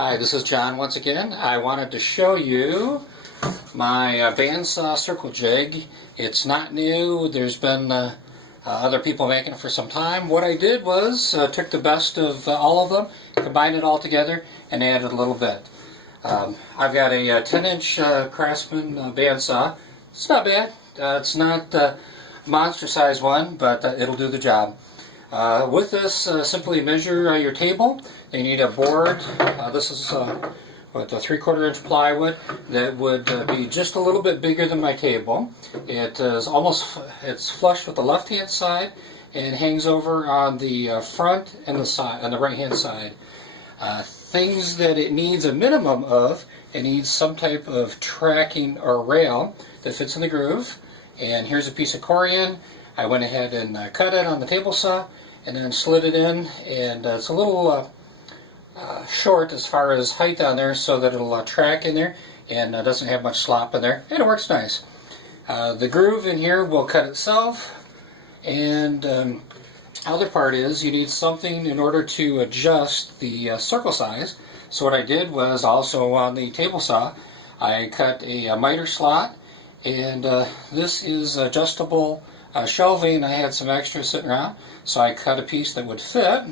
Hi, this is John once again. I wanted to show you my bandsaw circle jig. It's not new. There's been other people making it for some time. What I did was took the best of all of them, combined it all together, and added a little bit. I've got a 10-inch Craftsman bandsaw. It's not bad. It's not a monster-sized one, but it'll do the job. With this, simply measure your table. You need a board. This is with a 3/4 inch plywood that would be just a little bit bigger than my table. It's flush with the left-hand side and hangs over on the front and the side, on the right-hand side. Things that it needs a minimum of, it needs some type of tracking or rail that fits in the groove. And here's a piece of corian. I went ahead and cut it on the table saw and then slid it in, and it's a little short as far as height on there so that it'll track in there and doesn't have much slop in there, and it works nice. The groove in here will cut itself, and other part is you need something in order to adjust the circle size. So what I did was, also on the table saw, I cut a miter slot, and this is adjustable shelving. I had some extra sitting around, so I cut a piece that would fit.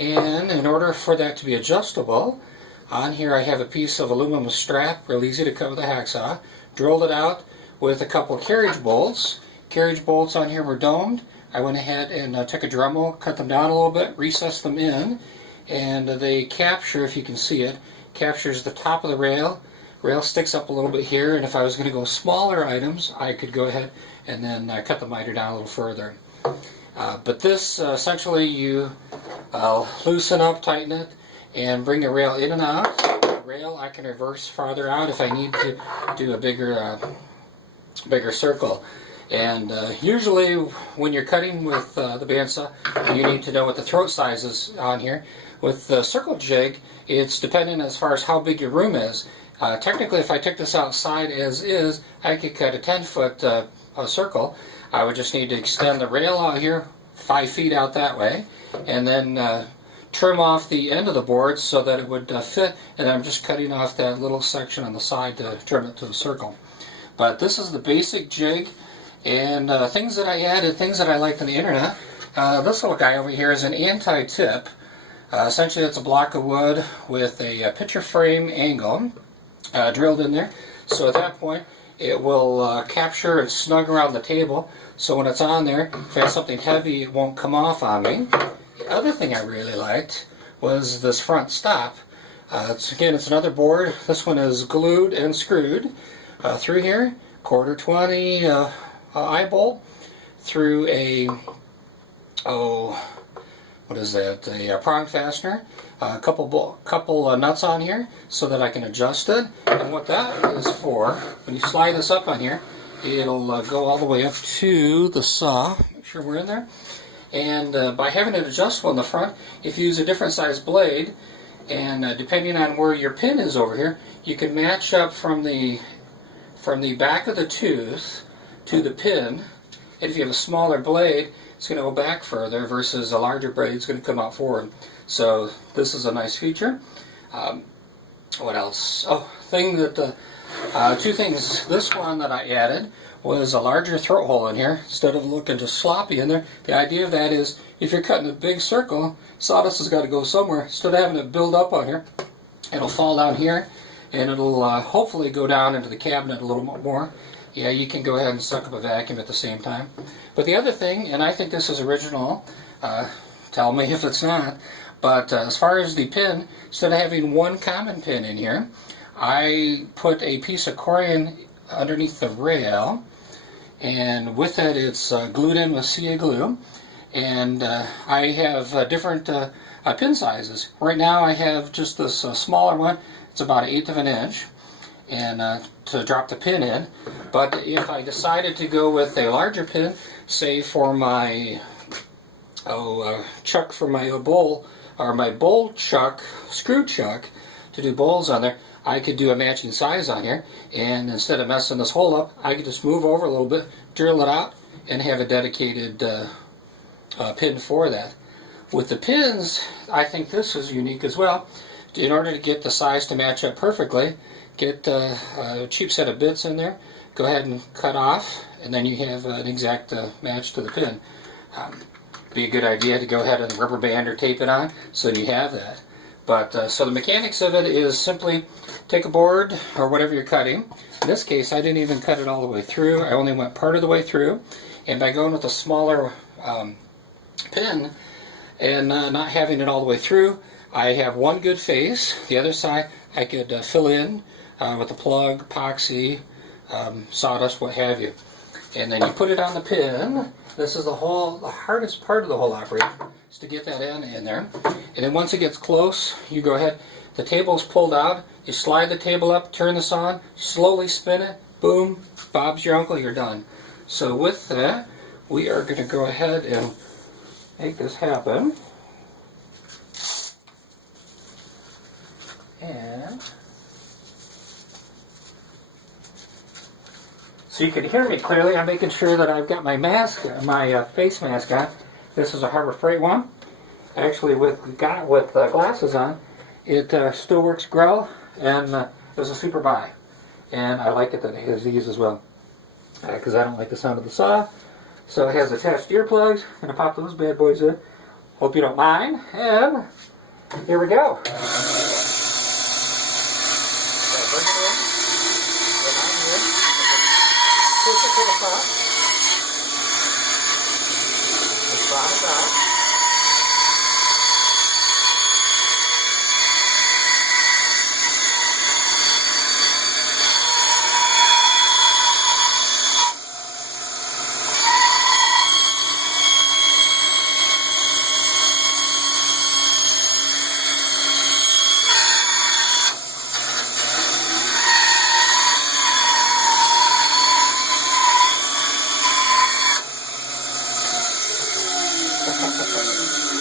And in order for that to be adjustable, on here I have a piece of aluminum strap, real easy to cut with a hacksaw. Drilled it out with a couple of carriage bolts. Carriage bolts on here were domed. I went ahead and took a Dremel, cut them down a little bit, recessed them in, and they capture, if you can see it, captures the top of the rail. Rail sticks up a little bit here, and if I was going to go smaller items, I could go ahead and then cut the miter down a little further. But this, essentially, you loosen up, tighten it, and bring the rail in and out. The rail I can reverse farther out if I need to do a bigger circle. And usually when you're cutting with the bandsaw, you need to know what the throat size is on here. With the circle jig, it's dependent as far as how big your room is. Technically, if I took this outside as is, I could cut a 10-foot circle. I would just need to extend the rail out here 5 feet out that way, and then trim off the end of the board so that it would fit, and I'm just cutting off that little section on the side to trim it to a circle. But this is the basic jig, and things that I added, things that I liked on the internet. This little guy over here is an anti-tip. Essentially, it's a block of wood with a picture frame angle drilled in there, so at that point it will capture and snug around the table, so when it's on there, if I have something heavy, it won't come off on me. The other thing I really liked was this front stop. Again, it's another board. This one is glued and screwed through here, 1/4 eye bolt through a, what is that, a prong fastener, a couple nuts on here so that I can adjust it. And what that is for, when you slide this up on here, it'll go all the way up to the saw. Make sure we're in there. And by having it adjustable in the front, if you use a different size blade, and depending on where your pin is over here, you can match up from the back of the tooth to the pin. And if you have a smaller blade, it's going to go back further versus a larger blade, it's going to come out forward. So this is a nice feature. What else? Two things. This one that I added was a larger throat hole in here instead of looking just sloppy in there. The idea of that is, if you're cutting a big circle, sawdust has got to go somewhere. Instead of having it build up on here, it'll fall down here, and it'll hopefully go down into the cabinet a little bit more. Yeah, you can go ahead and suck up a vacuum at the same time. But the other thing, and I think this is original, tell me if it's not, but as far as the pin, instead of having one common pin in here, I put a piece of corian underneath the rail, and with that it's glued in with CA glue, and I have different pin sizes. Right now I have just this smaller one. It's about 1/8 of an inch, and to drop the pin in. But if I decided to go with a larger pin, say for my chuck for my bowl, or my bowl chuck, screw chuck, to do bowls on there, I could do a matching size on here, and instead of messing this hole up, I could just move over a little bit, drill it out, and have a dedicated pin for that. With the pins, I think this is unique as well, in order to get the size to match up perfectly, get a cheap set of bits in there, go ahead and cut off, and then you have an exact match to the pin. Be a good idea to go ahead and rubber band or tape it on so you have that. But so the mechanics of it is simply take a board or whatever you're cutting. In this case, I didn't even cut it all the way through. I only went part of the way through, and by going with a smaller pin and not having it all the way through, I have one good face. The other side I could fill in with a plug, epoxy, sawdust, what have you. And then you put it on the pin. This is the hardest part of the whole operation, is to get that end in there. And then once it gets close, you go ahead, the table's pulled out, you slide the table up, turn this on, slowly spin it, boom, Bob's your uncle, you're done. So with that, we are going to go ahead and make this happen. And so you can hear me clearly. I'm making sure that I've got my mask, my face mask on. This is a Harbor Freight one. Actually, with glasses on, it still works well, and it was a super buy. And I like it that it has these as well, because I don't like the sound of the saw. So it has attached earplugs. I'm gonna pop those bad boys in. Hope you don't mind. And here we go. Push it to the top. Just brought it out.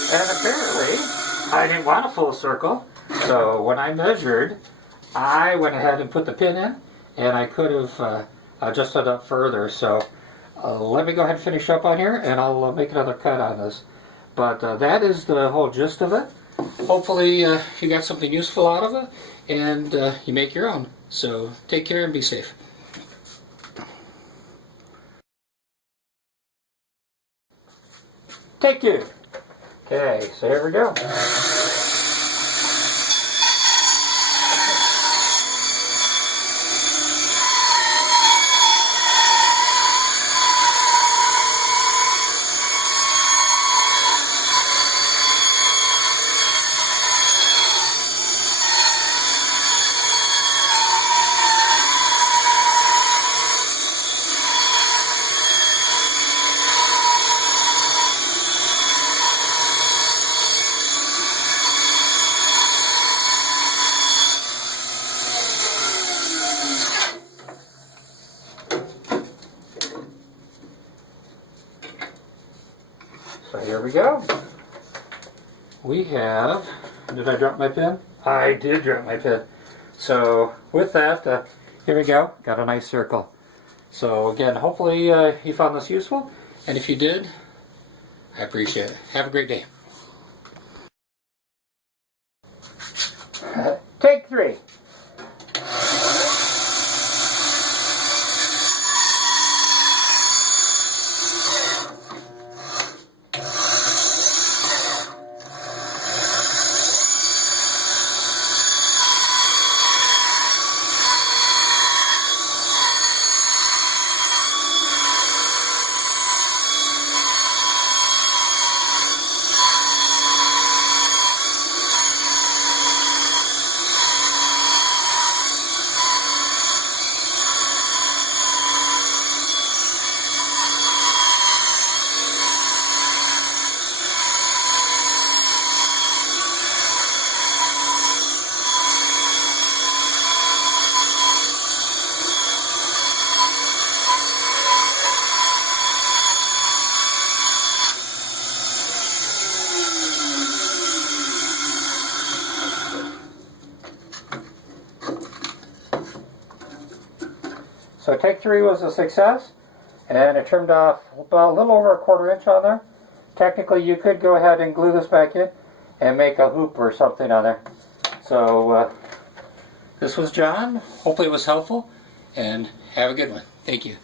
And apparently, I didn't want a full circle, so when I measured, I went ahead and put the pin in, and I could have adjusted up further. So let me go ahead and finish up on here, and I'll make another cut on this. But that is the whole gist of it. Hopefully you got something useful out of it, and you make your own. So take care and be safe. Take two. Okay, so here we go. So here we go. We have, did I drop my pin? I did drop my pin. So with that, here we go. Got a nice circle. So again, hopefully you found this useful. And if you did, I appreciate it. Have a great day. Take three. So take three was a success, and it trimmed off about a little over a 1/4 inch on there. Technically, you could go ahead and glue this back in and make a hoop or something on there. So this was John. Hopefully it was helpful, and have a good one. Thank you.